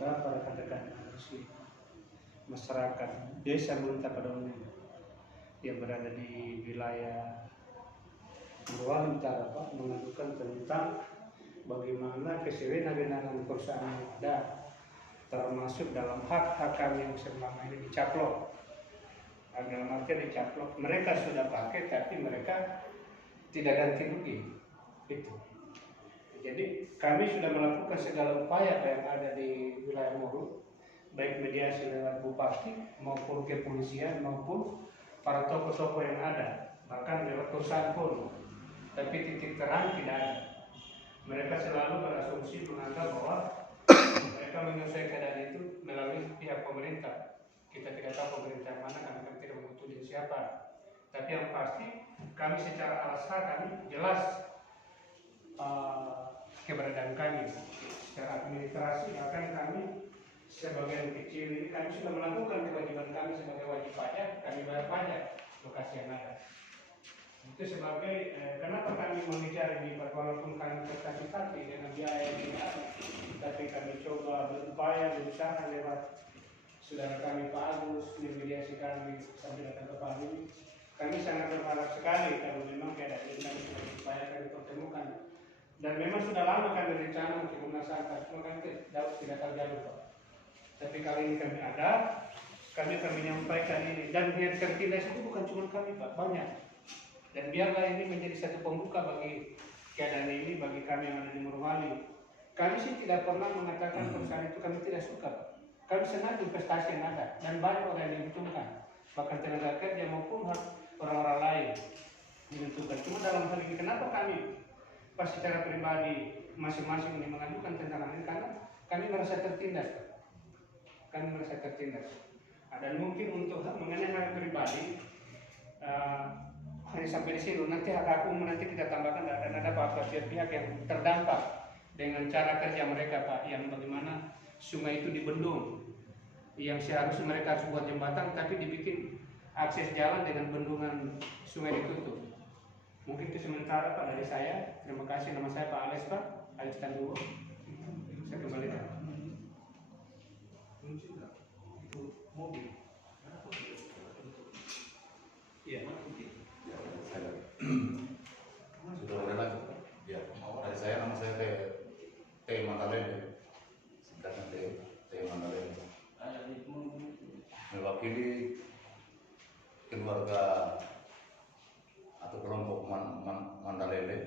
beberapa rekan-rekan Arsi masyarakat desa Gunta pada umumnya yang berada di wilayah Morowali Utara Pak mengadukan tentang bagaimana kesewenang-wenangan perusahaan yang ada, termasuk dalam hak-hak kami yang selama ini dicaplok. Dalam artian dicaplok, mereka sudah pakai tapi mereka tidak ganti rugi. Itu. Jadi kami sudah melakukan segala upaya yang ada di wilayah Moro, baik mediasi lewat bupati maupun kepolisian maupun para tokoh-tokoh yang ada, bahkan lewat perusahaan pun. Tapi titik terang tidak ada. Mereka selalu berasumsi menganggap bahwa mereka menyelesaikan keadaan itu melalui pihak pemerintah. Kita tidak tahu pemerintah mana, kami tidak mengutuhin siapa. Tapi yang pasti kami secara alasan kami jelas keberadaan kami secara administrasi, bahkan kami sebagian kecil ini kami sudah melakukan kewajiban kami sebagai wajib pajak, kami bayar pajak lokasi yang ada. Itu sebagai kenapa kami mengejar ini, walaupun kami terkaki-kaki dengan biaya yang tidak ada, tapi kami coba berupaya berusaha lewat saudara kami Pak Agus memediasi kami sampai datang ke Palu. Kami sangat berharap sekali kalau memang keadaan ini kami sudah berupaya kami pertemukan. Dan memang sudah lama kami rencana untuk menasahkan, cuma kami tidak terjalur Pak. Tapi kali ini kami ada, kami akan menyampaikan ini. Dan niat tertindas itu bukan cuma kami Pak, banyak. Dan biarlah ini menjadi satu pembuka bagi keadaan ini, bagi kami yang ada di Morowali. Kami sih tidak pernah mengatakan perusahaan itu kami tidak suka. Kami senang investasi yang ada dan banyak orang yang diuntungkan, bahkan tenaga kerja maupun orang-orang lain diuntungkan. Cuma dalam hal ini kenapa kami pas secara pribadi masing-masing ini mengadukan tentang ini, karena kami merasa tertindas. Kami merasa tertindas. Dan mungkin untuk mengenai hal pribadi hanya sampai di sini. Nanti hak aku nanti kita tambahkan dan ada beberapa pihak yang terdampak dengan cara kerja mereka Pak, yang bagaimana sungai itu dibendung, yang seharusnya mereka harus buat jembatan tapi dibikin akses jalan dengan bendungan sungai ditutup. Mungkin itu sementara Pak dari saya. Terima kasih. Nama saya Pak Ales Pak, Ales Tanduo. Saya kembalikan. Itu mobil. Iya. Sudah boleh lanjut? Ya. Dari saya, nama saya T. Mandalene. Singkatnya T. Mandalene. Mewakili keluarga atau kelompok Mandalene,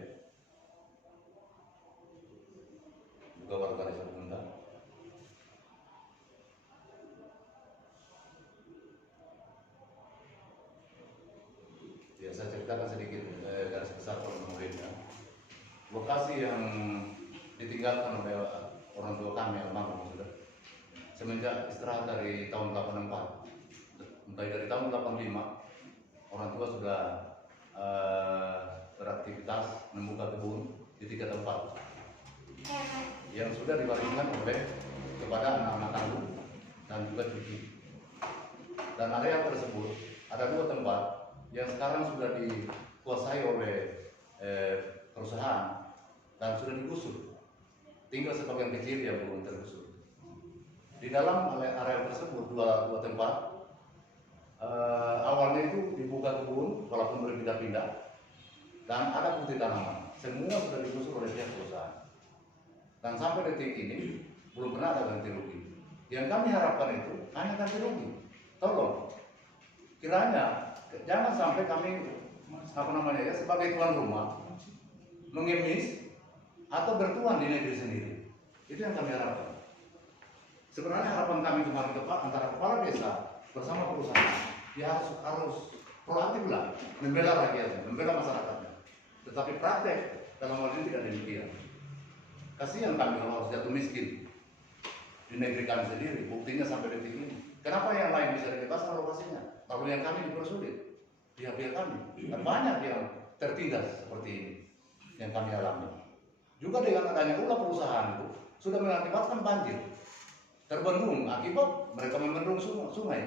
juga warga desa Gunta. Ya, saya ceritakan sedikit garis besar kronologisnya. Lokasi yang ditinggalkan oleh orang tua kami almarhum sudah semenjak istirahat dari tahun 84, mulai dari tahun 85 orang tua sudah beraktivitas membuka kebun di 3 tempat yang sudah diwariskan oleh kepada anak-anak kandung dan juga cucu. Dan area tersebut ada 2 tempat yang sekarang sudah dikuasai oleh perusahaan dan sudah digusur. Tinggal sebagian kecil yang belum tergusur. Di dalam area tersebut dua tempat awalnya itu dibuka kebun walaupun berpindah-pindah dan ada putih tanaman. Semua sudah digusur oleh pihak perusahaan. Dan sampai detik ini belum pernah ada ganti rugi. Yang kami harapkan itu hanya ganti rugi. Tolong, kiranya jangan sampai kami sebagai tuan rumah mengemis atau bertuan di negeri sendiri. Itu yang kami harapkan. Sebenarnya harapan kami kemarin antara kepala desa bersama perusahaan, dia harus proaktif lah, membela rakyatnya, membela masyarakatnya. Tetapi praktek dalam hal ini tidak demikian. Kasihan kami kalau harus jatuh miskin di negeri kami sendiri. Buktinya sampai detik ini. Kenapa yang lain bisa dibebaskan lokasinya, lalu yang kami dipersulit? Pihak-pihak kami. Dan banyak yang tertindas seperti ini yang kami alami. Juga dengan adanya ulah perusahaan itu sudah mengakibatkan banjir terbendung akibat mereka membendung sungai.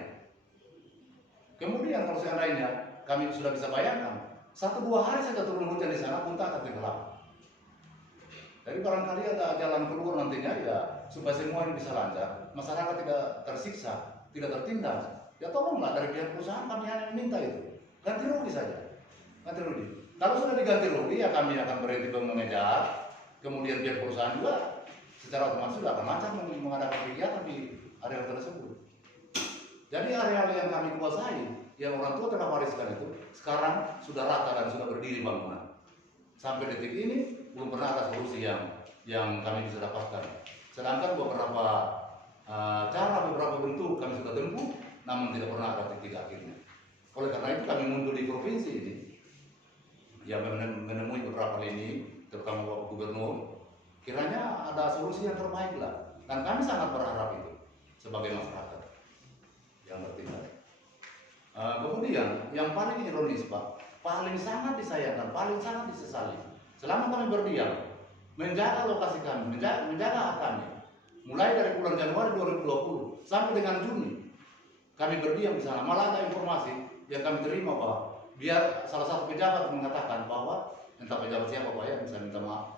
Kemudian kalau seandainya kami sudah bisa bayangkan 1-2 hari saja turun hujan di sana pun tak tenggelam. Jadi barangkali ada jalan keluar nantinya ya supaya semua ini bisa lancar, masyarakat tidak tersiksa, tidak tertindas, ya tolonglah dari pihak perusahaan kami hanya meminta itu ganti rugi saja, ganti rugi. Kalau sudah diganti rugi ya kami akan berhenti mengejar, kemudian pihak perusahaan juga secara otomatis sudah akan lancar mengadakan kegiatan di area tersebut. Jadi area yang kami kuasai, yang orang tua telah wariskan itu sekarang sudah rata dan sudah berdiri bangunan. Sampai detik ini belum pernah ada solusi yang kami bisa dapatkan. Sedangkan beberapa cara, beberapa bentuk kami sudah tempuh, namun tidak pernah ada titik akhirnya. Oleh karena itu kami muncul di provinsi ini, yang menemui beberapa lini, terutama Bapak Gubernur, kiranya ada solusi yang terbaik lah. Dan kami sangat berharap itu sebagai masyarakat yang bertindak. Kemudian yang paling ironis Pak, paling sangat disayangkan, paling sangat disesali, selama kami berdiam, menjaga lokasi kami, menjaga hak kami, mulai dari bulan Januari 2020 sampai dengan Juni, kami berdiam di sana. Malah ada informasi yang kami terima Pak, biar salah satu pejabat mengatakan bahwa, entah pejabat siapa Pak ya, bisa minta maaf,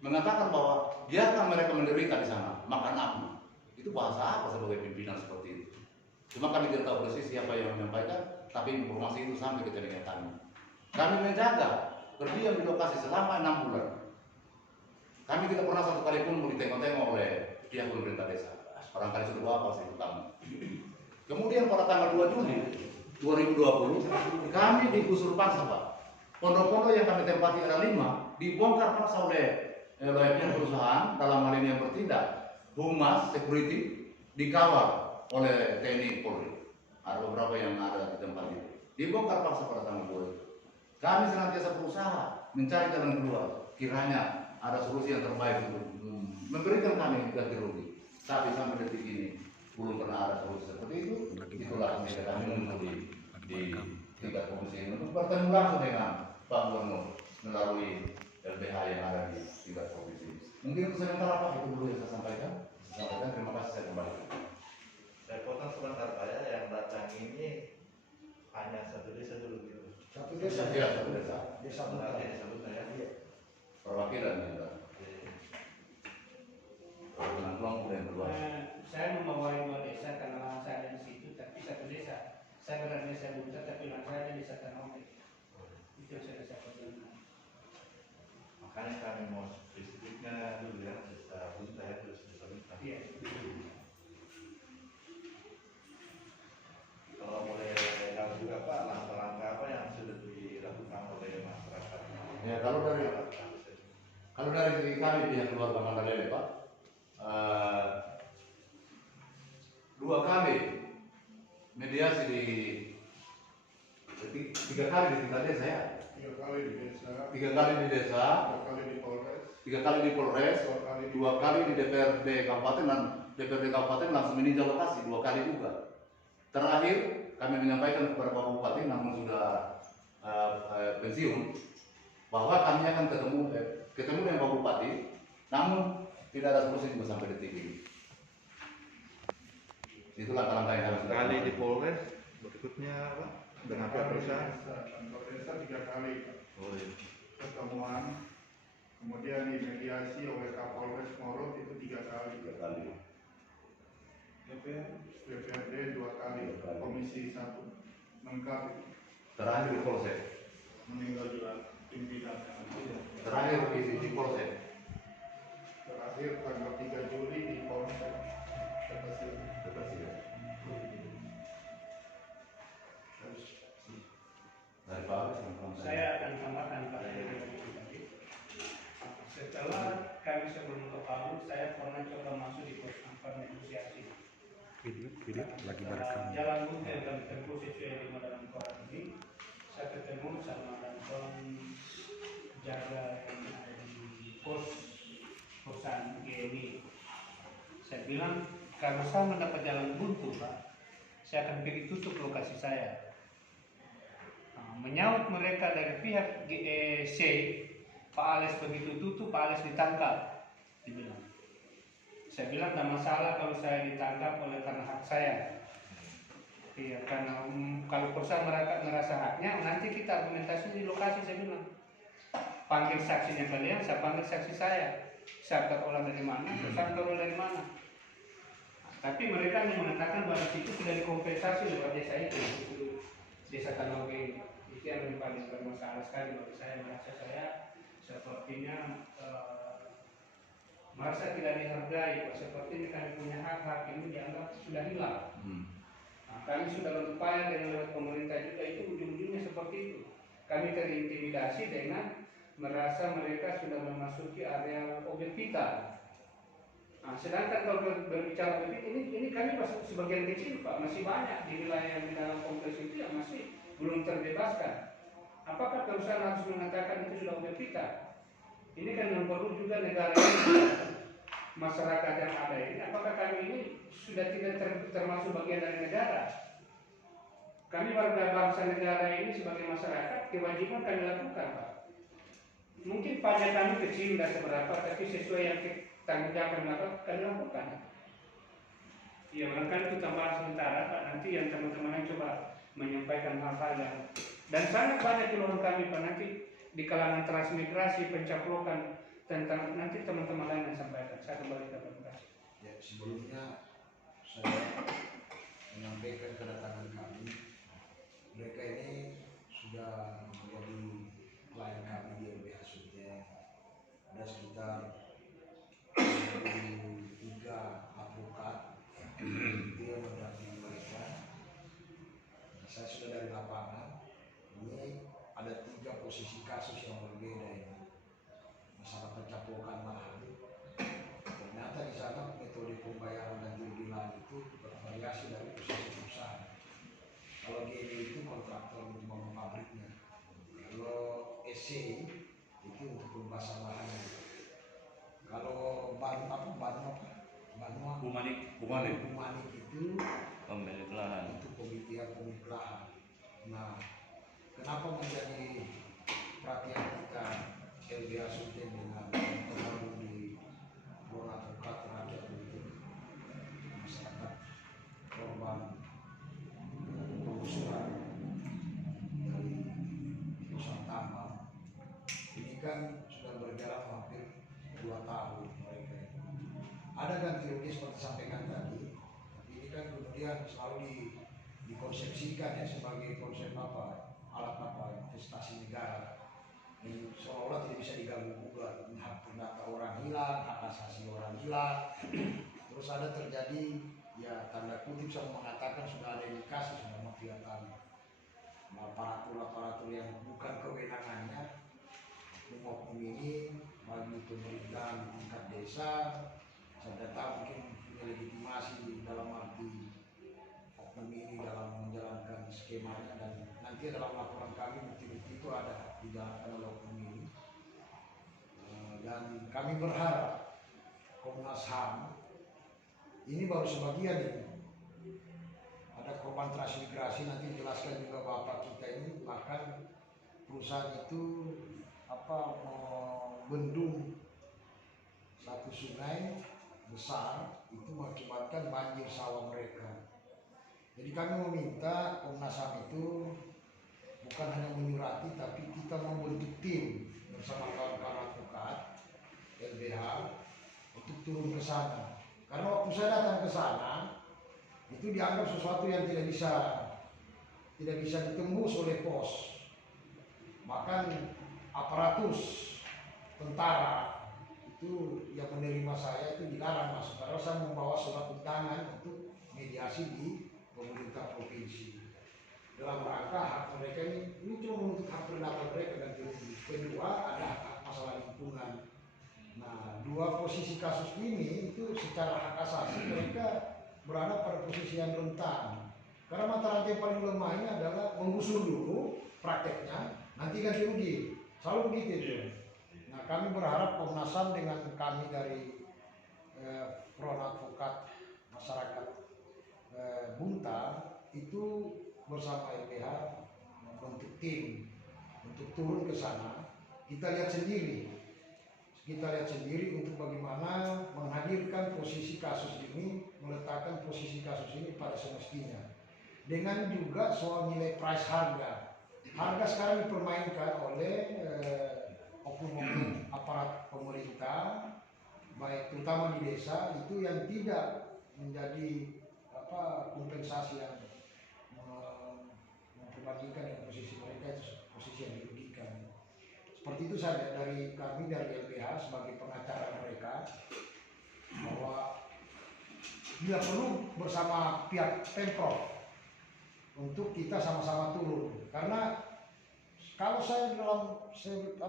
mengatakan bahwa biarkan mereka menderita di sana, makan api. Itu bahasa apa sebagai pimpinan seperti itu? Cuma kami tidak tahu persis siapa yang menyampaikan, tapi informasi itu sampai ke telinga kami. Kami menjaga, berdiam di lokasi selama 6 bulan. Kami tidak pernah satu kali pun ditengok-tengok oleh pihak pemerintah desa. Barangkali sudah apa sih itu kami. Kemudian pada tanggal 2 Juli 2020, kami digusur paksa Pak. Pondok-pondok yang kami tempati ada 5, dibongkar paksa oleh pihak perusahaan dalam hal ini yang bertindak. Humas, security, dikawal oleh TNI Polri. Ada beberapa yang ada di tempat itu. Dibongkar paksa pada tanggal 2 itu. Kami senantiasa berusaha mencari jalan keluar. Kiranya ada solusi yang terbaik untuk memberikan kami ganti rugi. Tapi sampai detik ini belum pernah ada solusi seperti itu. Itulah kami menunggu di tingkat provinsi ini untuk bertemu langsung dengan Pak Gubernur melalui LBH yang ada di tingkat provinsi. Mungkin untuk sementara Pak itu dulu yang saya sampaikan. Terima kasih, saya kembali. Saya potong sebentar Pak ya, yang datang ini hanya satu desa dulu gitu. Satu desa. Ya, satu desa. Desa Berarti Bukan. disebutnya ya. Iya. Perwakilan yang ada. Perwakilan kelompok yang keluar. Saya membawahi 2 desa karena lahan saya ada di situ, tapi 1 desa. Saya berada di desa Bunta, tapi lahan saya ada di desa Tanah. Itu yang saya sampaikan. Makanya kami mau spesifiknya dulu ya, desa Bunta ya, terus desa Bunta. Iya. Kalau boleh tahu juga Pak, langkah-langkah apa yang sudah dilakukan oleh masyarakat? Ya, kalau dari segi kami pihak keluarga Mandalele Pak, 2 kali mediasi di 3 kali di tingkat desa ya. 3 kali di desa, 3 kali di desa, 2 kali di Polres, 3 kali di Polres, 2 kali di DPRD Kabupaten, dan DPRD Kabupaten langsung meninjau lokasi 2 kali juga. Terakhir kami menyampaikan kepada Bapak Bupati, namun sudah pensiun, bahwa kami akan ketemu dengan Pak Bupati, namun tidak ada solusi juga sampai detik ini. Itulah langkah yang kami sudah Kali lakukan. di Polres, berikutnya Pak dengan pihak perusahaan. kantor desa 3 kali Oh iya. pertemuan, kemudian dimediasi oleh Kapolres Moro itu 3 kali. 3 kali. DPRD 2 kali, Komisi 1 lengkap Terakhir di Polsek. meninggal juga pimpinan. Terakhir di Polsek. Terakhir tanggal 3 Juli di Polsek. Dari Pak Agus yang belum Saya akan tambahkan Pak. Setelah kami sebelum ke Palu, saya pernah coba masuk di pos antar negosiasi. Video lagi Setelah merekam. jalan rute yang kami tempuh sesuai dengan dalam koran ini, saya ketemu sama Danton jaga yang ada di pos perusahaan GMI. Saya bilang karena saya mendapat jalan buntu Pak, saya akan pergi tutup lokasi saya. Menyaut mereka dari pihak GEC, Pak Ales begitu tutup, Pak Ales ditangkap, dibilang. Saya bilang tidak masalah kalau saya ditangkap oleh karena hak saya. Iya, karena kalau perusahaan mereka merasa haknya, nanti kita argumentasi di lokasi, saya bilang. Panggil saksinya kalian, saya panggil saksi saya. Sarta olah dari mana, tersangka olah dari mana. Tapi mereka hanya mengatakan bahwa situ sudah dikompensasi lewat desa itu, desa Tanauge. Itu yang paling bermasalah sekali bagi saya. Merasa saya sepertinya merasa tidak dihargai. Sepertinya kami punya hak-hak ini dianggap sudah hilang. Nah, kami sudah berupaya dengan lewat pemerintah juga, itu ujung-ujungnya seperti itu. Kami terintimidasi dengan merasa mereka sudah memasuki area objek vital. Nah, sedangkan kalau berbicara begitu, ini kami masih sebagian kecil Pak, masih banyak di wilayah yang di dalam kompleks itu yang masih belum terbebaskan. Apakah perusahaan harus mengatakan itu sudah objek vital? Ini kan yang perlu juga negara ini, masyarakat yang ada ini, apakah kami ini sudah tidak termasuk bagian dari negara? Kami warga bangsa negara ini sebagai masyarakat, kewajiban kami lakukan Pak. Mungkin pajak kami kecil dan seberapa, tapi sesuai yang tanggung jawab kami lakukan. Ya, barangkali itu tambahan sementara Pak. Nanti yang teman-teman coba menyampaikan hal-hal yang dan sangat banyak keluhan kami Pak. Nanti di kalangan transmigrasi, pencaplokan tentang nanti teman-teman lain yang sampaikan. Saya kembali ke Pak. Ya, sebelumnya saya menyampaikan kedatangan kami. Mereka ini sudah menjadi klien kami di LBH Sulteng. Ada sekitar 3 advokat dia mendampingi mereka. Saya sudah dari lapangan. Ini ada 3 posisi kasus yang berbeda ini. Masalah pencaplokan lahan. Ternyata di sana metode pembayaran dan jual lahan itu bervariasi dari posisi perusahaan. Kalau GD itu kontraktor untuk membangun pabriknya. Kalau SC itu untuk pembahasan lahannya. Kalau Bumanik itu Pemilik lahan. itu pemilik lahan. Nah, kenapa menjadi perhatian kita LBH Sulteng dengan terlalu di bola advokat terhadap itu masyarakat korban penggusuran dari perusahaan tambang ini kan sudah berjalan hampir 2 tahun mereka. Ada ganti rugi seperti sampaikan tadi, tapi ini kan kemudian selalu dikonsepsikan ya sebagai konsep alat investasi negara. Ini seolah-olah tidak bisa diganggu gugat, hak perdata orang hilang, hak asasi orang hilang. Terus ada terjadi ya tanda kutip saya mengatakan sudah ada indikasi sudah mafia tanah. Aparatur yang bukan kewenangannya oknum ini bagi pemerintahan di tingkat desa. Saya data mungkin punya legitimasi dalam arti oknum ini dalam menjalankan skemanya dan nanti dalam laporan kami bukti-bukti itu ada dijalankan oleh oknum ini. Dan kami berharap Komnas HAM ini baru sebagian ini. Ada korban transmigrasi nanti dijelaskan juga Bapak kita ini bahkan perusahaan itu membendung satu sungai besar itu mengakibatkan banjir sawah mereka. Jadi kami meminta Komnas HAM itu bukan hanya menyurati tapi kita membentuk tim bersama kawan-kawan advokat LBH untuk turun ke sana. Karena waktu saya datang ke sana itu dianggap sesuatu yang tidak bisa ditembus oleh pos. Bahkan aparatus tentara itu yang menerima saya itu dilarang masuk karena saya membawa surat undangan untuk mediasi di pemerintah provinsi dalam rangka hak mereka ini cuma menuntut hak perdata mereka dan kedua ada hak masalah lingkungan. Nah, 2 posisi kasus ini itu secara hak asasi mereka berada pada posisi yang rentan karena mata rantai paling lemah ini adalah menggusur dulu prakteknya nanti ganti rugi. Selalu begitu. Nah, kami berharap Komnas HAM dengan kami dari Front Advokat Masyarakat Buntar itu bersama LBH membentuk tim untuk turun ke sana. Kita lihat sendiri untuk bagaimana menghadirkan posisi kasus ini, meletakkan posisi kasus ini pada semestinya. Dengan juga soal nilai price harga. Harga sekarang dipermainkan oleh oknum-oknum aparat pemerintah baik terutama di desa itu yang tidak menjadi kompensasi yang memperbandingkan dengan posisi mereka, itu posisi yang dirugikan. Seperti itu saja dari kami dari LBH sebagai pengacara mereka, bahwa bila perlu bersama pihak Pemprov untuk kita sama-sama turun, karena kalau saya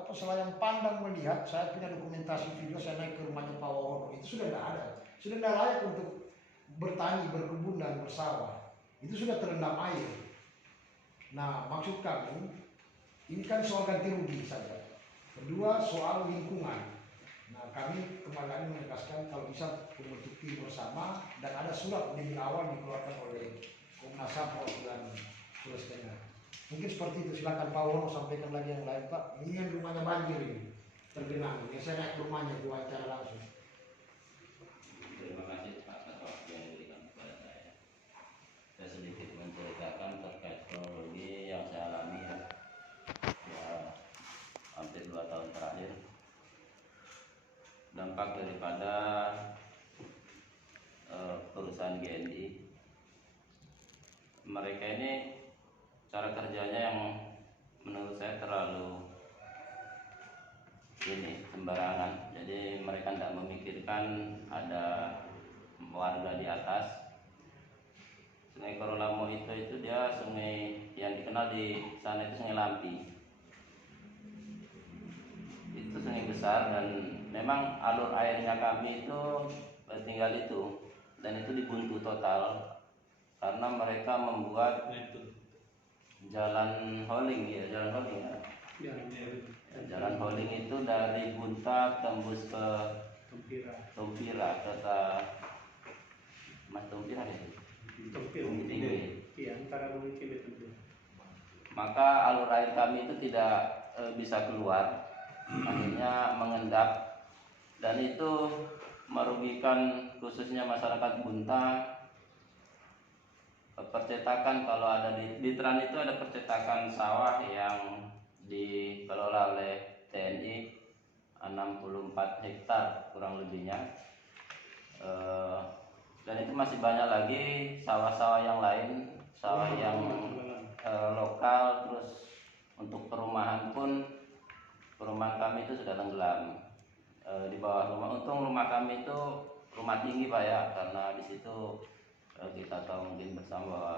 selayang pandang melihat, saya punya dokumentasi video saya naik ke rumahnya Pak Wahono, itu sudah tidak ada, sudah tidak layak untuk bertani, berkebun dan bersawah, itu sudah terendam air. Nah, maksud kami ini kan soal ganti rugi saja. Kedua, soal lingkungan. Nah, kami kembali menegaskan kalau bisa membentuk tim bersama, dan ada surat dari awal dikeluarkan oleh Komnas HAM perwakilan Sulawesi Tengah. Mungkin seperti itu. Silakan Pak Wono sampaikan lagi yang lain, Pak. Ini yang rumahnya banjir ini tergenang. Ya, saya naik ke rumahnya diwawancara langsung. Terima kasih Pak atas waktu yang diberikan kepada saya. Saya sedikit menceritakan terkait kronologi yang saya alami ya hampir 2 tahun terakhir. Dampak daripada perusahaan GNI. Mereka ini cara kerjanya yang menurut saya terlalu sembarangan. Jadi mereka tidak memikirkan ada warga di atas. Sungai Korolamo itu dia sungai yang dikenal di sana itu Sungai Lampi. Itu sungai besar dan memang alur airnya kami itu tinggal itu, dan itu dibuntu total karena mereka membuat jalan hauling ya. Jalan hauling itu dari Bunta tembus ke Tumpira kata Mas Tumpira ya. Bukit Tinggi. Iya, antara Bukit Tinggi itu. Maka alur air kami itu tidak bisa keluar, akhirnya mengendap, dan itu merugikan khususnya masyarakat Bunta. Percetakan, kalau ada di Tran itu ada percetakan sawah yang dikelola oleh TNI 64 hektar kurang lebihnya, dan itu masih banyak lagi sawah-sawah yang lain, sawah yang lokal. Terus untuk perumahan pun, perumahan kami itu sudah tenggelam di bawah rumah. Untung rumah kami itu rumah tinggi Pak ya, karena di situ kita tahu mungkin bersama bahwa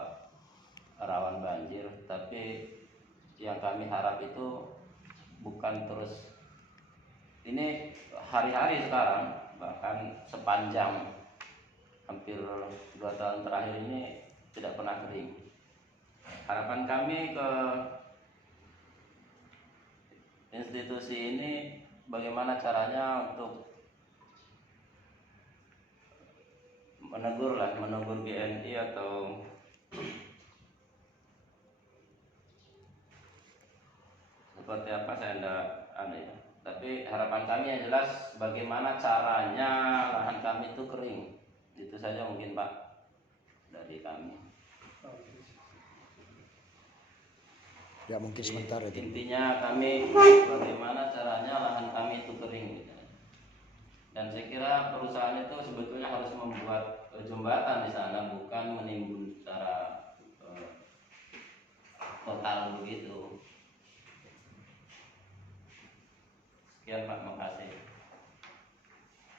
rawan banjir. Tapi yang kami harap itu bukan terus ini hari-hari sekarang, bahkan sepanjang hampir 2 tahun terakhir ini tidak pernah kering. Harapan kami ke institusi ini bagaimana caranya untuk menegur GNI atau seperti apa, saya tidak ada ya. Tapi harapan kami yang jelas bagaimana caranya lahan kami itu kering. Itu saja mungkin Pak dari kami. Ya, mungkin sebentar itu. Intinya kami bagaimana caranya lahan kami itu kering. Dan saya kira perusahaan itu sebetulnya harus membuat jembatan di sana, bukan menimbun secara total begitu. Sekian Pak, makasih.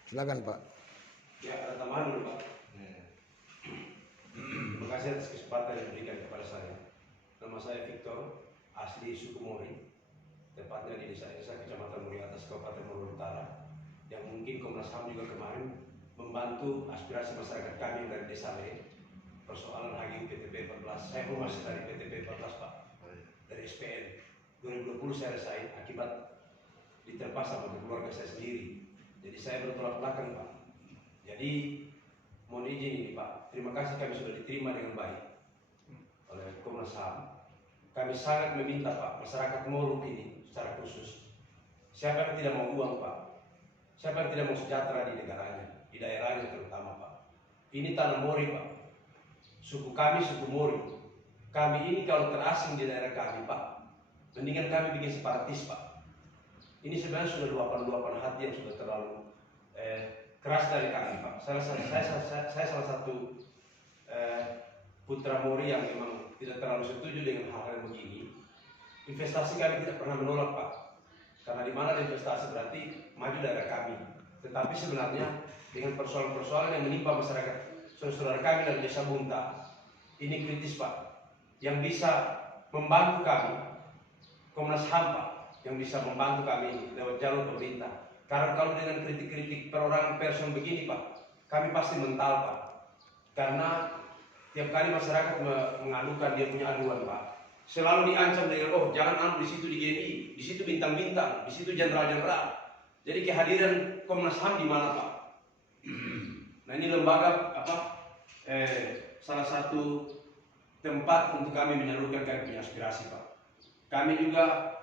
Silakan Pak. Ya, ada tambahan dulu Pak. Terima kasih atas kesempatan yang diberikan kepada saya. Nama saya Victor, asli suku Mori, tepatnya di desa-desa Kecamatan Mori Atas, Kabupaten Moro Utara, yang mungkin Komnas HAM juga kemarin membantu aspirasi masyarakat kami yang dari desa lain, persoalan HGU PTP 14. Saya pun masih dari PTP 14 Pak, dari SPN 2020 saya resign akibat diterpa sama keluarga saya sendiri. Jadi saya bertolak belakang Pak. Jadi mohon izin ini Pak, terima kasih kami sudah diterima dengan baik oleh Komnas HAM. Kami sangat meminta Pak, masyarakat Moro ini secara khusus, siapa yang tidak mau uang Pak, siapa yang tidak mau sejahtera di negaranya, di daerahnya terutama Pak. Ini tanah Mori Pak, suku kami suku Mori. Kami ini kalau terasing di daerah kami Pak, mendingan kami bikin separatis Pak. Ini sebenarnya sudah luapan-luapan hati yang sudah terlalu keras dari kami Pak. Saya salah satu putra Mori yang memang tidak terlalu setuju dengan hal-hal begini. Investasi kami tidak pernah menolak Pak, karena di mana investasi berarti maju daerah kami. Tetapi sebenarnya dengan persoalan-persoalan yang menimpa masyarakat saudara kami dari Desa Bunta ini kritis Pak, yang bisa membantu kami Komnas HAM Pak, yang bisa membantu kami lewat jalur pemerintah. Karena kalau dengan kritik-kritik perorangan person begini Pak, kami pasti mental Pak, karena tiap kali masyarakat mengadukan dia punya aduan Pak, selalu diancam dengan oh jangan anu di situ di GNI, di situ bintang-bintang, di situ jenderal-jenderal. Jadi kehadiran Komnas HAM di mana Pak? Nah ini lembaga salah satu tempat untuk kami menyalurkan kami punya aspirasi Pak. Kami juga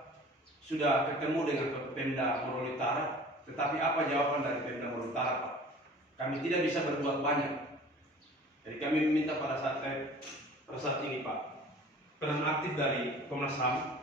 sudah ketemu dengan Pemda Morowali Utara, tetapi apa jawaban dari Pemda Morowali Utara Pak? Kami tidak bisa berbuat banyak. Jadi kami meminta pada saat ini Pak, peran aktif dari Komnas HAM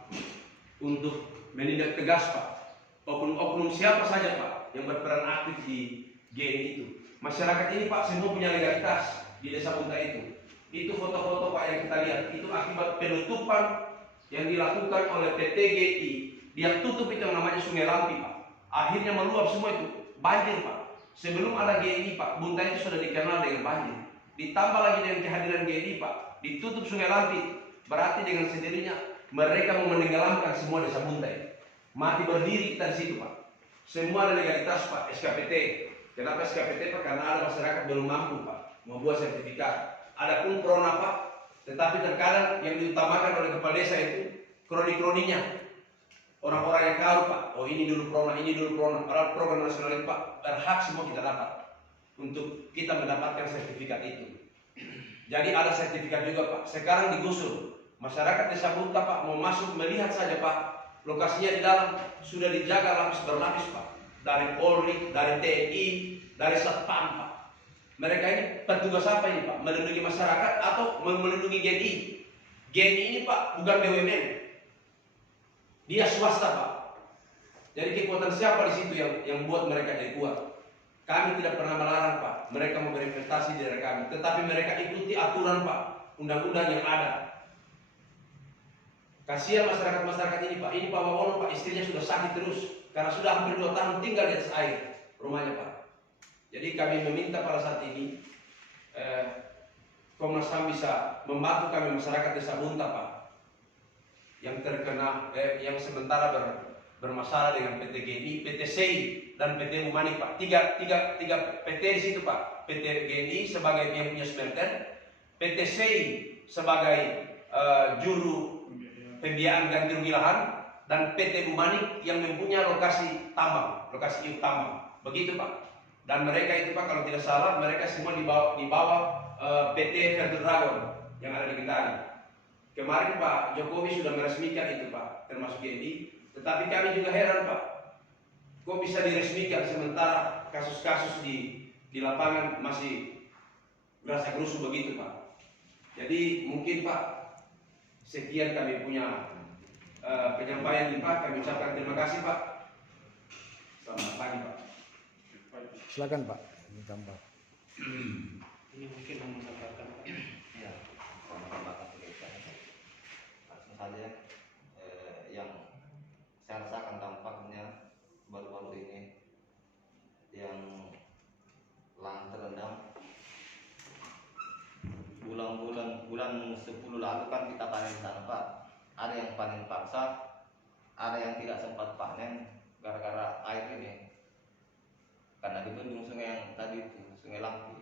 untuk menindak tegas Pak oknum-oknum siapa saja Pak yang berperan aktif di GNI itu. Masyarakat ini Pak semua punya legalitas di Desa Bunta itu. Itu foto-foto Pak yang kita lihat itu akibat penutupan yang dilakukan oleh PT GNI. Dia tutup itu yang namanya Sungai Lampi Pak. Akhirnya meluap semua itu, banjir Pak. Sebelum ada GNI Pak, Bunta itu sudah dikenal dengan banjir. Ditambah lagi dengan kehadiran GNI Pak, ditutup Sungai Lampi. Berarti dengan sendirinya mereka mau menenggelamkan semua Desa Bunta itu. Mati berdiri kita di situ Pak. Semua ada legalitas Pak, SKPT. Kenapa SKPT Pak? Karena ada masyarakat belum mampu Pak membuat sertifikat. Adapun Prona Pak, tetapi terkadang yang diutamakan oleh kepala desa itu kroni-kroninya. Orang-orang yang tahu Pak, oh ini dulu Prona, ini dulu Prona. Padahal program nasional itu Pak, berhak semua kita dapat untuk kita mendapatkan sertifikat itu. Jadi ada sertifikat juga Pak. Sekarang digusur. Masyarakat Desa Bunta Pak mau masuk melihat saja Pak. Lokasinya di dalam sudah dijaga lapis berlapis Pak. Dari Polri, dari TNI, dari Satpam Pak. Mereka ini petugas apa ini Pak? Melindungi masyarakat atau melindungi GNI? GNI ini Pak bukan BUMN. Dia swasta Pak. Jadi kekuatan siapa di situ yang buat mereka jadi kuat? Kami tidak pernah melarang Pak. Mereka mau berinvestasi di daerah kami. Tetapi mereka ikuti aturan Pak. Undang-undang yang ada. Kasihan masyarakat ini Pak. Ini Pak Wawono Pak, istrinya sudah sakit terus karena sudah hampir 2 tahun tinggal di atas air rumahnya Pak. Jadi kami meminta pada saat ini Komnas HAM bisa membantu kami masyarakat Desa Bunta Pak yang terkena yang sementara bermasalah dengan PT GNI, PT SEI dan PT Bumani Pak. Tiga PT di situ Pak. PT GNI sebagai yang punya smelter, PT SEI sebagai juru pembiayaan ganti rugi lahan, dan PT Bumani yang mempunyai lokasi tambang, lokasi tambang. Begitu Pak. Dan mereka itu Pak kalau tidak salah mereka semua di bawah PT Vertu Dragon yang ada di Kendari. Kemarin Pak Jokowi sudah meresmikan itu Pak, termasuk GNI. Tetapi kami juga heran Pak, kok bisa diresmikan sementara kasus-kasus di lapangan masih berasa gerusu begitu Pak. Jadi mungkin Pak, sekian kami punya penyampaian ini Pak. Kami ucapkan terima kasih Pak. Selamat pagi Pak. Silakan Pak, ini tambah. Ini mungkin menambahkan Pak. Ya, tambahkan langsung saja yang saya rasakan dampaknya baru-baru ini yang lahan terendam. Bulan 10 lalu kan kita panen sana Pak. Ada yang panen paksa, ada yang tidak sempat panen gara-gara air ini. Karena dibendung sungai yang tadi itu, Sungai Lampi.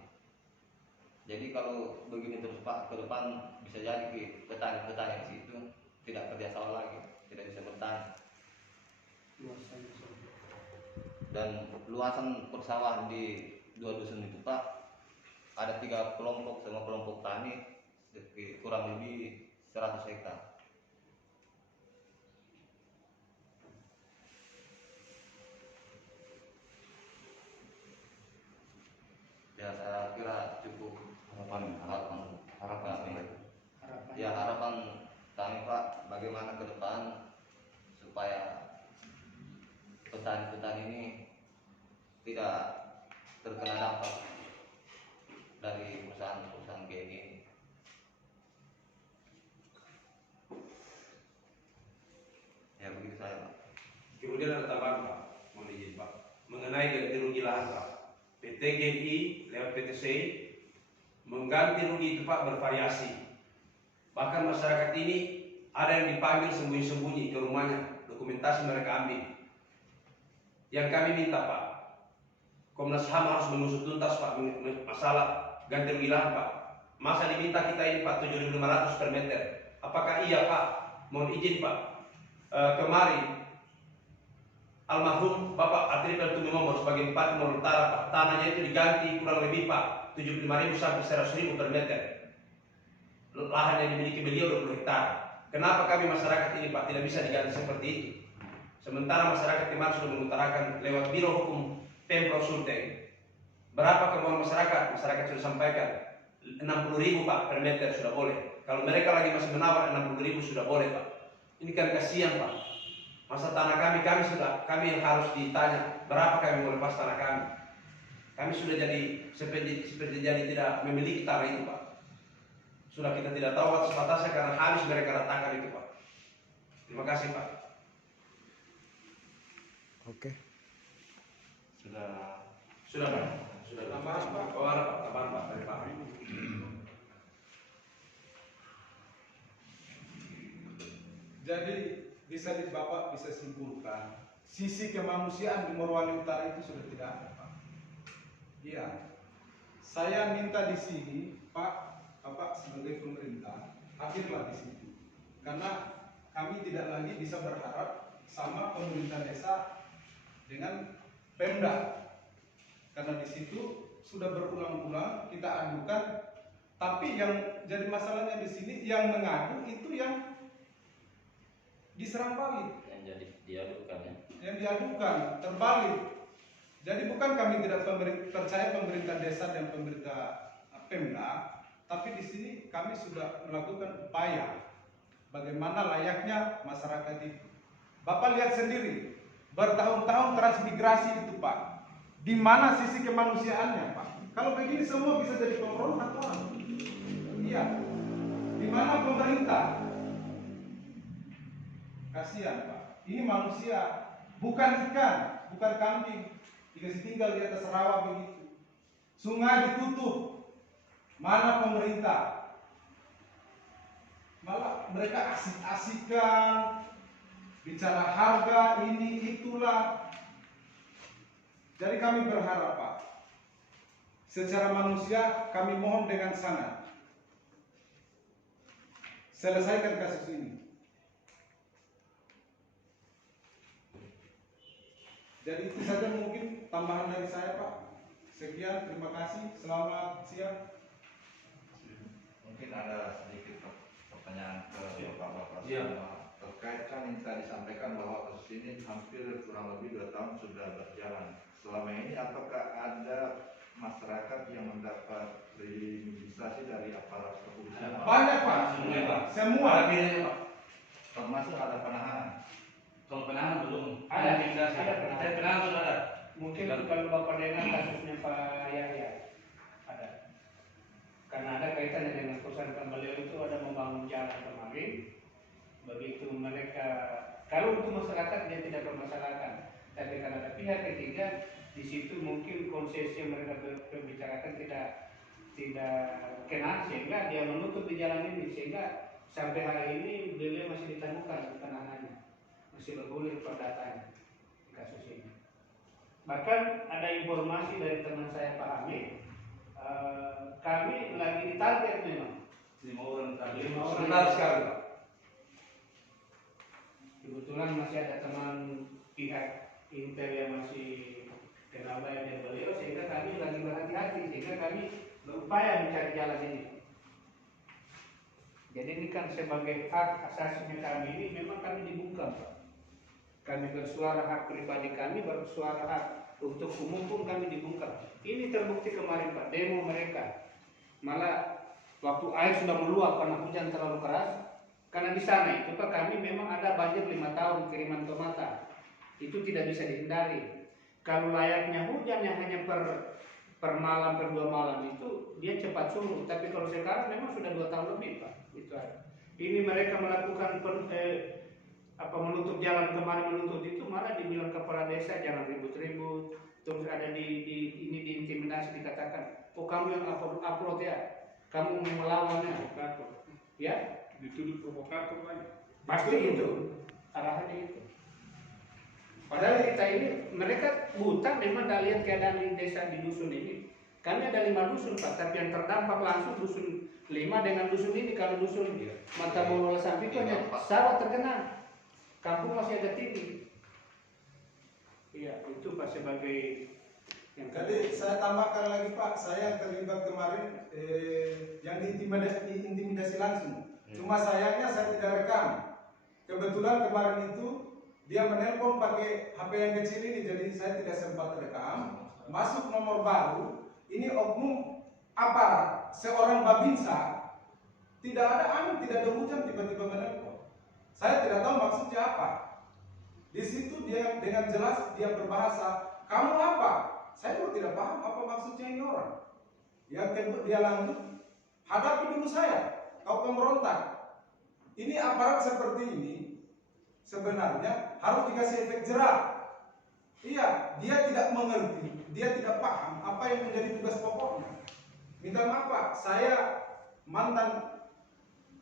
Jadi kalau begini terus Pak, ke depan bisa jadi petani-petani di situ tidak kerja sawah lagi, tidak bisa bertani. Dan luasan persawahan di 2 dusun itu Pak, ada 3 kelompok, semua kelompok tani kurang lebih 100 hektar. Ya saya kira cukup harapan ya harapan kami Pak, bagaimana ke depan supaya petani-petani ini tidak terkena dampak dari perusahaan-perusahaan kayak gini. Ya begitu saya Pak. Kemudian ada tambahan Pak, mohon izin Pak, mengenai ganti rugi lahan Pak. PT GMI lewat PT SEI mengganti rugi itu Pak bervariasi. Bahkan masyarakat ini ada yang dipanggil sembunyi-sembunyi ke rumahnya, dokumentasi mereka ambil. Yang kami minta Pak, Komnas HAM harus mengusut tuntas Pak masalah ganti rugi lahan Pak. Masa diminta kita ini Pak 7.500 per meter. Apakah iya Pak? Mohon izin Pak. Kemarin almarhum Bapak Atribal Tumimomor sebagai Bupati Maluku Utara Pak, tanahnya itu diganti kurang lebih Pak 75.000 sampai 100.000 per meter. Lahan yang dimiliki beliau 20 hektar. Kenapa kami masyarakat ini Pak tidak bisa diganti seperti itu? Sementara masyarakat Timar sudah mengutarakan lewat Biro Hukum Pemprov Sulteng. Berapa kemauan masyarakat? Masyarakat sudah sampaikan 60.000 Pak per meter sudah boleh. Kalau mereka lagi masih menawar 60.000 sudah boleh Pak. Ini kan kasihan Pak. Masa tanah kami yang harus ditanya berapa kami mau lepas tanah kami. Kami sudah jadi seperti jadi tidak memiliki tanah itu Pak. Sudah kita tidak tahu batas-batasnya karena habis mereka ratakan itu Pak. Terima kasih Pak. Oke. Sudah Pak. Sudah tambahan Pak. Oh ada Pak, tambahan Pak dari Pak. Jadi Bapak bisa simpulkan sisi kemanusiaan di Morowali Utara itu sudah tidak ada Pak. Iya. Saya minta di sini Pak, Bapak sebagai pemerintah hadirlah di situ. Karena kami tidak lagi bisa berharap sama pemerintah desa dengan Pemda. Karena di situ sudah berulang-ulang kita adukan, tapi yang jadi masalahnya di sini yang mengadu itu yang diserang balik. Yang jadi diadukan ya. Yang diadukan terbalik. Jadi bukan kami tidak percaya pemerintah desa dan pemerintah Pemda, tapi di sini kami sudah melakukan upaya bagaimana layaknya masyarakat itu. Bapak lihat sendiri, bertahun-tahun transmigrasi itu Pak. Di mana sisi kemanusiaannya Pak? Kalau begini semua bisa jadi pemberontak orang. Iya. Di mana pemerintah? Kasihan Pak. Ini manusia, bukan ikan, bukan kambing. Dikasih tinggal di atas rawa begitu. Sungai ditutup. Mana pemerintah? Malah mereka asik-asikan, bicara harga ini itulah. Jadi kami berharap Pak, secara manusia kami mohon dengan sangat selesaikan kasus ini. Jadi itu saja mungkin tambahan dari saya Pak. Sekian, terima kasih, selamat siang. Mungkin ada sedikit pertanyaan ke Bapak Iya. terkait kan yang tadi disampaikan bahwa kasus ini hampir kurang lebih 2 tahun sudah berjalan. Selama ini apakah ada masyarakat yang mendapat kriminalisasi dari aparat kepolisian? Banyak Pak, semua. Ada pilihannya Pak. Termasuk ada penahanan. Kalau penahanan belum. Ada Saya penahanan sudah ada. Mungkin kalau Bapak dengar kasusnya Pak Yahya ada. Karena ada kaitannya dengan perusahaan beliau itu ada membangun jalan kemarin. Begitu mereka, kalau untuk masyarakat dia tidak permasalahkan, tapi karena ada pihak ketiga di situ mungkin konsesi yang mereka berbicarakan tidak kena sehingga dia menutup di jalan ini sehingga sampai hari ini beliau masih ditemukan penahanannya, masih bergulir perdatanya di kasus ini. Bahkan ada informasi dari teman saya Pak Hamid, kami lagi ditarget memang 5 orang tadi. 5 orang. Sebentar sekali Pak. Kebetulan masih ada teman pihak Intel yang masih kenal baik dengan beliau sehingga kami lagi berhati-hati sehingga kami berupaya mencari jalan ini. Jadi ini kan sebagai hak asasinya kami ini memang kami dibungkam Pak. Kami bersuara hak pribadi kami, bersuara hak untuk umum pun kami dibungkam. Ini terbukti kemarin Pak, demo mereka. Malah waktu air sudah meluap karena hujan terlalu keras, karena di sana itu Pak kami memang ada banjir 5 tahun kiriman tomata. Itu tidak bisa dihindari. Kalau layaknya hujan yang hanya per per malam, per 2 malam itu dia cepat surut. Tapi kalau sekarang memang sudah 2 tahun lebih Pak. Itu ada. Ini mereka melakukan menutup jalan kemana menutup itu, malah dibilang kepala desa jangan ribut-ribut. Terus ada ini diintimidasi, dikatakan, oh kamu yang upload ya, kamu melawannya, ya? Dituduh provokator lagi. Pasti itu arahannya itu. Padahal kita ini, mereka buta memang dah lihat keadaan di desa di dusun ini. Kami ada 5 dusun Pak, tapi yang terdampak langsung dusun 5 dengan dusun ini. Kalau dusun Mata Molola Samping hanya sawah tergenang, kampung masih ada tinggi. Iya, itu Pak sebagai yang. Jadi saya tambahkan lagi Pak, saya terlibat kemarin yang diintimidasi langsung. Cuma sayangnya saya tidak rekam. Kebetulan kemarin itu dia menelpon pakai HP yang kecil ini, jadi saya tidak sempat rekam. Masuk nomor baru, ini oknum aparat, seorang babinsa, tidak ada angin, tidak ada hujan, tiba-tiba menelpon. Saya tidak tahu maksudnya apa. Di situ dia dengan jelas dia berbahasa, kamu apa? Saya juga tidak paham apa maksudnya ini orang. Yang kedua dia lanjut, hadapi dulu saya, kau pemberontak. Ini aparat seperti ini sebenarnya harus dikasih efek jerak. Iya, dia tidak mengerti, dia tidak paham apa yang menjadi tugas pokoknya. Minta maaf Pak, saya mantan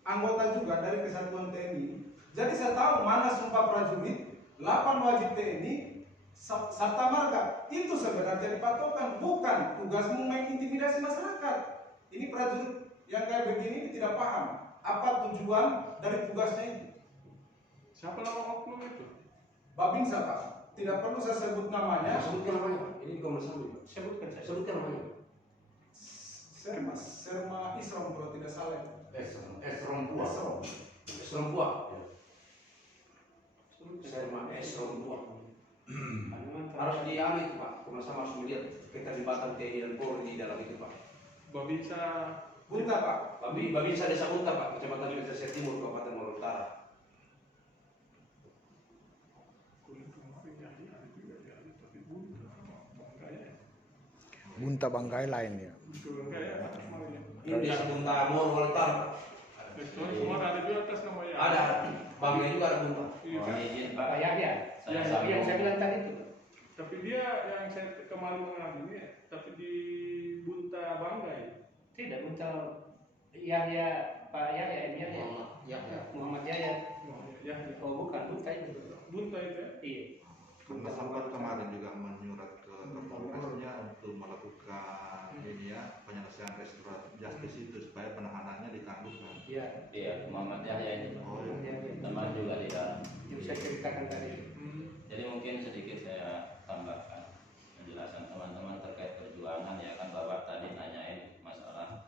anggota juga dari Kesatuan TNI. Jadi saya tahu mana sumpah prajurit, 8 wajib TNI, serta marga. Itu sebenarnya dipatokan, bukan tugasmu mengintimidasi masyarakat. Ini prajurit yang kayak begini tidak paham apa tujuan dari tugasnya itu. Siapa nama oknum itu? Babinsa Pak, tidak perlu saya sebut namanya. Sebutkan namanya Pak, ini Komnas HAM Pak. Sebutkan namanya Pak. Serma Isrom kalau tidak salah. Esrom Puak. Esrom Puak. Serma Esrom Puak. Harus diambil itu Pak, Komnas HAM harus melihat keterlibatan TNI dan Polri di dalam itu Pak. Babinsa Bunta Pak. Babinsa Desa Bunta Pak, Kecamatan Indonesia Timur, Kabupaten Morotai Utara. Bunta Bangkai lain ya. Ini Desa Bunta Morotai Utara. Semua ada di atas namanya. Ada, Bangkai juga ada Bunta. Mohon izin Pak, Yahya, saya yang sambung. saya bilang tadi itu. Tapi dia yang saya kemarin mengambilnya, tapi di Bunta Banggai. Tidak, untuk Yahya, Pak Yahya, ini Yahya. Muhammad Yahya. Ya, Oh bukan, Bunta itu. Bunta itu ya? Iya. Karena sempat kemarin juga menyurat ke Kapolresnya untuk melakukan ini ya penyelesaian restoratif justice itu supaya penahanannya ditangguhkan. Iya. Iya, Muhammad Yahya itu Oh, iya. teman juga di dalam. Yang saya ceritakan tadi. Jadi mungkin sedikit saya tambahkan penjelasan teman-teman terkait perjuangan ya kan Bapak tadi nanyain masalah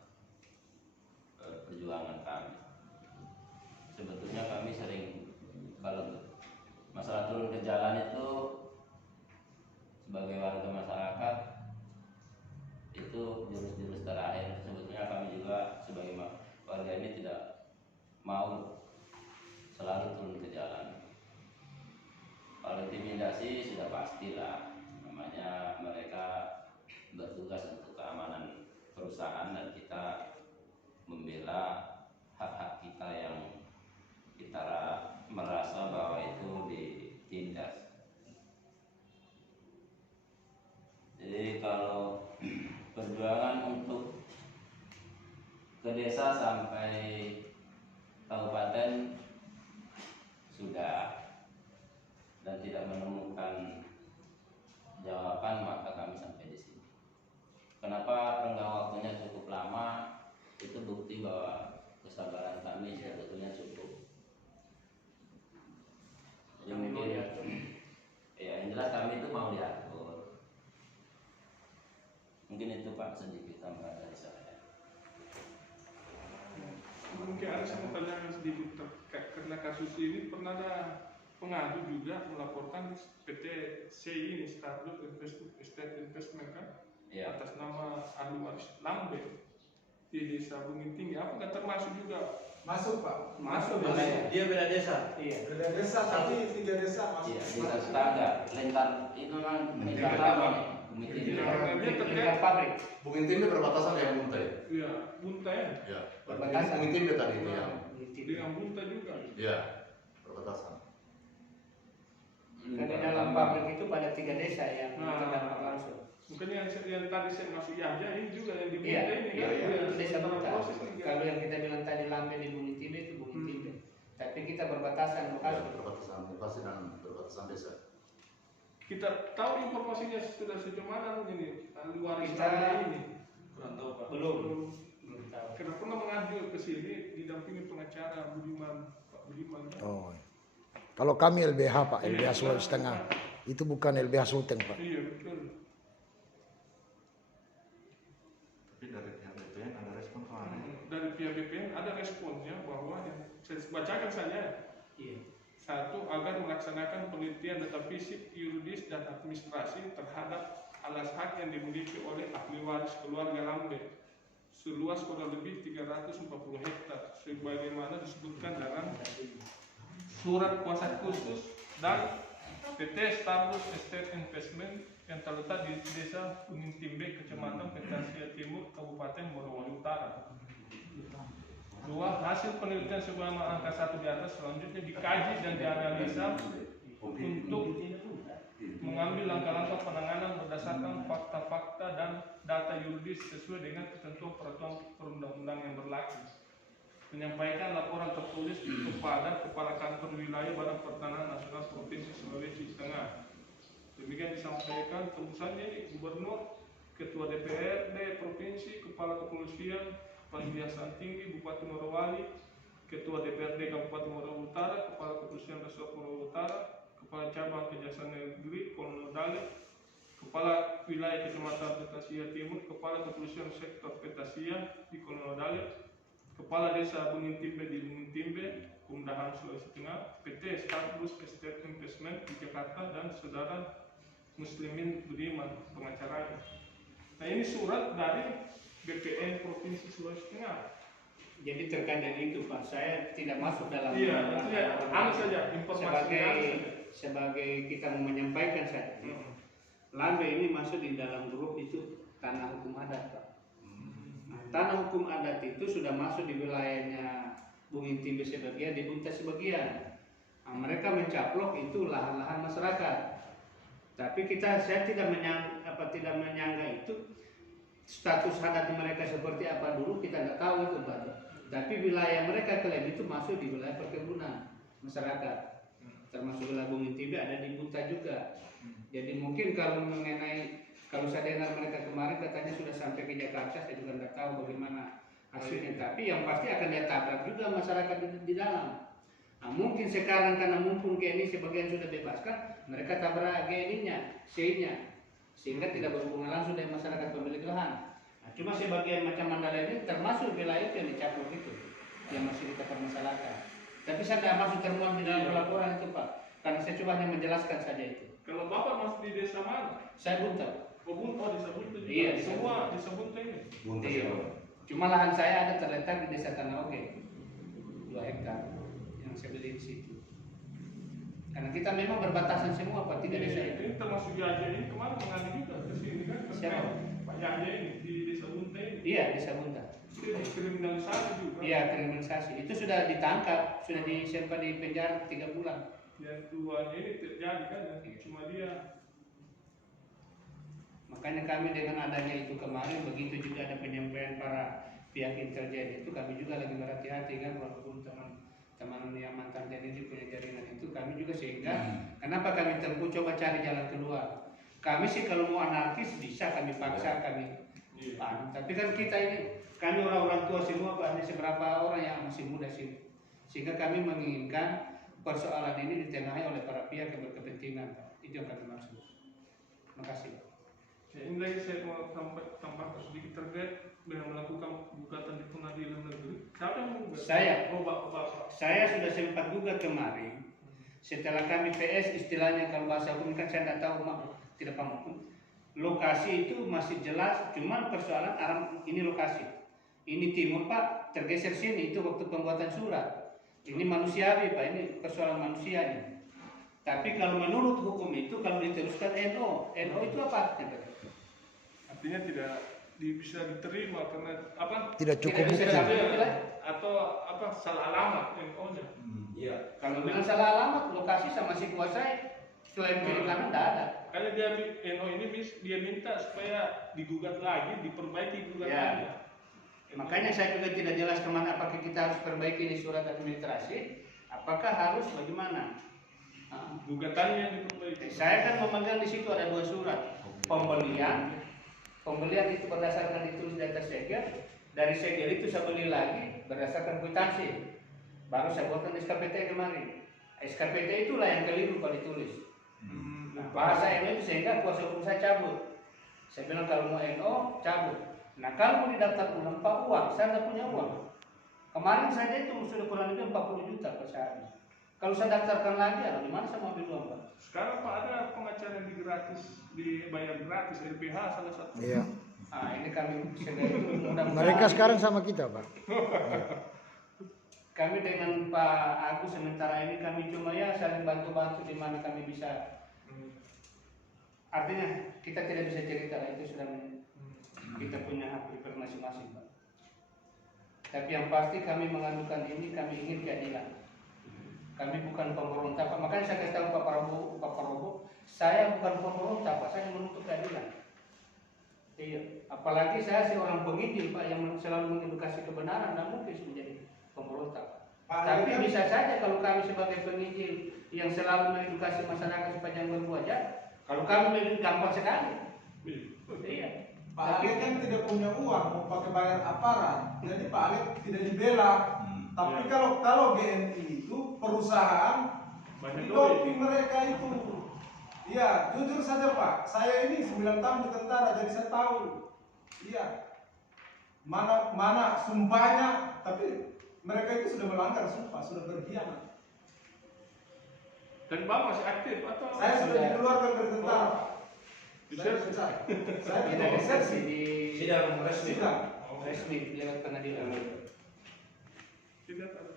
perjuangan kami. Sebetulnya kami sering kalau masalah turun ke jalan itu sebagai warga masyarakat itu jurus-jurus terakhir. Sebetulnya kami juga sebagai warga ini tidak mau selalu turun ke jalan. Kalau intimidasi sudah pastilah, namanya mereka bertugas untuk keamanan perusahaan dan kita membela hak-hak kita yang kita merasa bahwa itu ditindas. Jadi kalau perjuangan untuk ke desa sampai kabupaten sudah dan tidak menemukan jawaban, maka kami sampai di sini. Kenapa renggang waktunya cukup lama? Itu bukti bahwa kesabaran kami sebetulnya cukup. Jadi mungkin ya yang jelas kami itu mau diatur. Mungkin itu Pak sedikit tambahan dari saya. Mungkin ada saya mau tanyakan sedikit terkait karena kasus ini pernah ada pengadu juga melaporkan PT CI ini Stardust Estate Investment kan Ya. atas nama Anwar Lambe di Desa Bukit Tinggi. Apakah termasuk juga? Masuk Pak. Masuk. Dia beda desa. Iya. Beda desa tapi 3 desa masuk. Iya, desa tetangga, lingkar itu kan lingkar lama nih. Bumi Iya, Timbe. dia terkait. Dengan pabrik. Bukit Timbe berbatasan dengan Bunta ya? Iya, Bunta ya. Ya. Berbatasan. Bukit Timbe tadi itu yang. Dengan Bunta juga. Ya, berbatasan. Karena dalam pabrik itu pada 3 desa yang Nah. terdampak langsung. Mungkin yang tadi saya masuk Yahya ini juga yang di Bunta Iya, ini iya, kan. iya, itu desa Antara Bunta. proses juga. Kalau yang kita bilang tadi Lambe di Bumi Timbe itu Bumi Timbe. Tapi kita berbatasan Ya, lokasi. berbatasan lokasi dan berbatasan desa. Kita tahu informasinya sudah sejauh mana ini luar Kita- ini. Kurang tahu Pak. Belum tahu. Kita pernah mengadu ke sini didampingi pengacara Pak Budiman. Oh. Kalau kami LBH Pak, LBH Sulawesi Tengah. Itu bukan LBH Sulteng Pak. Iya betul. Tapi dari pihak BPN ada respon kemana? Dari pihak BPN ada responnya bahwa yang saya bacakan saja. Iya. Satu, agar melaksanakan penelitian data fisik, yuridis, dan administrasi terhadap alas hak yang dimiliki oleh ahli waris keluarga Lambe seluas kurang lebih 340 hektar sebagaimana disebutkan dalam surat kuasa khusus dan PT Stardust Estate Investment yang terletak di Desa Bumi Timbe, Kecamatan Petasia Timur, Kabupaten Morowali Utara. Dua, hasil penelitian sebagaimana angka 1 di atas selanjutnya dikaji dan dianalisa untuk mengambil langkah-langkah penanganan berdasarkan fakta-fakta dan data yuridis sesuai dengan ketentuan peraturan perundang-undang yang berlaku. Menyampaikan laporan tertulis kepada Kepala Kantor Wilayah Badan Pertanahan Nasional Provinsi Sulawesi Tengah. Demikian disampaikan tembusannya ini Gubernur, Ketua DPRD Provinsi, Kepala Kepolisian, Kepala Kejaksaan Tinggi Bupati Morowali, Ketua DPRD Kabupaten Morowali Utara, Kepala Kepolisian Resort Morowali Utara, Kepala Cabang Kejaksaan Negeri Kolonel Dale, Kepala Wilayah Kecamatan Petasia Timur, Kepala Kepolisian Sektor Petasia di Kolonel Dale, Kepala Desa Bumi Timbe di Bumi Timbe, Kumdahan Sulawesi Tengah, PT Stardust Estate Investment di Jakarta, dan Saudara Muslimin Budiman pengacaranya. Nah ini surat dari BPN Provinsi Sulawesi Tengah. Jadi terkait dengan itu Pak, saya tidak masuk dalam Iya, itu ya, anu saja informasi sebagai kita mau menyampaikan saja. Lambe ini masuk di dalam grup itu tanah hukum adat Pak. Nah, tanah hukum adat itu sudah masuk di wilayahnya Bumi Timbe sebagian, di Bunta sebagian. Nah, mereka mencaplok itu lahan-lahan masyarakat. Tapi saya tidak menyangka itu status adat mereka seperti apa dulu, kita nggak tahu itu Pak. Tapi wilayah mereka klaim itu masuk di wilayah perkebunan masyarakat, termasuk wilayah Bumi Timbe ada di Bunta juga. Jadi mungkin kalau saya dengar mereka kemarin katanya sudah sampai ke Jakarta, saya juga nggak tahu bagaimana hasilnya. Tapi yang pasti akan dia tabrak juga masyarakat di dalam. Nah, mungkin sekarang karena mumpung GNI sebagian sudah bebaskan, mereka tabrak GNI-nya, C-nya, sehingga tidak berhubungan langsung dengan masyarakat pemilik lahan. Nah, cuma sebagian macam Mandala ini termasuk wilayah itu yang dicaplok itu, yang masih kita permasalahkan. Tapi saya tidak masuk termuat di dalam pelaporan itu Pak, karena saya coba hanya menjelaskan saja itu. Kalau Bapak masuk di desa mana? Saya Bunta. Oh Bunta, desa Bunta juga. Iya, desa Semua desa Bunta ini. Bunta Iya. siapa? Cuma lahan saya ada terletak di desa Tanah Oge, 2 hektar yang saya beli di situ. Karena kita memang berbatasan semua Pak, 3 desa itu. Ini termasuk Yahya ini kemarin mengadu juga ke sini kan? Siapa? Pak Yahya ini di desa Bunta ini. Iya, desa Bunta. Itu dikriminalisasi juga. Iya, kriminalisasi. Itu sudah ditangkap, sudah disimpan di penjara 3 bulan. Yang duanya ini terjadi kan, yang cuma dia. Makanya kami dengan adanya itu kemarin, begitu juga ada penyampaian para pihak intelijen itu, kami juga lagi berhati-hati kan, walaupun teman-teman yang mantan TNI punya jaringan itu, kami juga sehingga kenapa kami tempuh coba cari jalan keluar. Kami sih kalau mau anarkis bisa, kami paksa, kami tapi kan kita ini, kami orang-orang tua semua Pak, hanya seberapa orang yang masih muda sih, sehingga kami menginginkan persoalan ini ditengahi oleh para pihak yang berkepentingan Pak. Itu yang kami maksud. Terima kasih. Ya, ini lagi saya mau tambah sedikit terkait dengan melakukan gugatan di pengadilan negeri. Siapa yang menggugat? Saya. Oh, Bapak. Saya sudah sempat gugat kemarin. Setelah kami PS, istilahnya kalau bahasa hukum kan saya tidak tahu, tidak paham hukum. Lokasi itu masih jelas, cuman persoalan arah ini lokasi. Ini timur Pak, tergeser sini itu waktu pembuatan surat. Ini manusiawi Pak, ini persoalan manusia ini. Tapi kalau menurut hukum itu kalau diteruskan NO itu apa artinya? Artinya tidak bisa diterima karena apa? Tidak cukup Tidak bisa bukti. diterima. Atau apa salah alamat NO-nya. Iya. Kalau bilang salah alamat, lokasi sama si kuasai selain kiri kanan tidak ada. Karena dia NO ini dia minta supaya digugat lagi, diperbaiki gugatannya. Makanya saya juga tidak jelas kemana, apakah kita harus perbaiki di surat administrasi, apakah harus bagaimana? Gugatannya diperbaiki. Saya kan memegang di situ ada 2 surat. Pembelian itu berdasarkan ditulis di atas segel. Dari segel itu saya beli lagi berdasarkan kwitansi. Baru saya buatkan SKPT kemarin. SKPT itulah yang keliru kalau ditulis. Nah, bahasa NO itu sehingga kuasa hukum saya cabut. Saya bilang kalau mau NO cabut. Nah kalau mau didaftar ulang Pak uang, saya tidak punya uang. Kemarin saja itu sudah kurang lebih 40 juta per sehari. Kalau saya daftarkan lagi, di mana saya mau ambil uang Pak? Sekarang Pak ada pengacara yang dibayar gratis, LPH salah satu. Iya. Nah ini kami sedang itu mudah-mudahan. Mereka sekarang sama kita, Pak. Kami dengan Pak Agus sementara ini kami cuma ya saling bantu-bantu di mana kami bisa. Artinya kita tidak bisa cerita lah, itu sudah kita punya hak privat masing-masing Pak. Tapi yang pasti kami mengadukan ini, kami ingin keadilan. Kami bukan pemberontak Pak. Makanya saya kasih tahu Pak Prabowo, saya bukan pemberontak Pak, saya menuntut keadilan. Iya, apalagi saya seorang penginjil Pak yang selalu mengedukasi kebenaran, dan mungkin menjadi pemberontak. Tapi bisa saja kalau kami sebagai penginjil yang selalu mengedukasi masyarakat supaya jangan berbuat jahat, kalau kami gampang sekali. Iya. Pak Alek kan tidak punya uang mau pakai bayar aparat, jadi Pak Alek tidak dibela. Tapi kalau GNI itu perusahaan didoping mereka itu. Iya, jujur saja Pak, saya ini 9 tahun di tentara jadi saya tahu. Iya. Mana sumpahnya, tapi mereka itu sudah melanggar sumpah, sudah berkhianat. Dan Pak masih aktif atau? Saya sudah dikeluarkan dari tentara. Saya Tidak disersi di Sidang resmi. resmi di pengadilan. Tidak ada.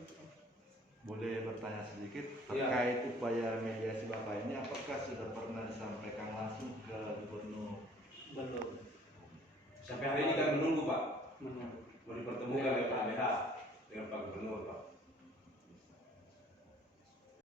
Boleh bertanya sedikit Iya. terkait upaya mediasi Bapak ini, apakah sudah pernah disampaikan langsung ke Gubernur? Belum. Sampai hari ini kan menunggu Pak. Menunggu. Mau dipertemukan oleh Pak LBH dengan Pak Gubernur Pak.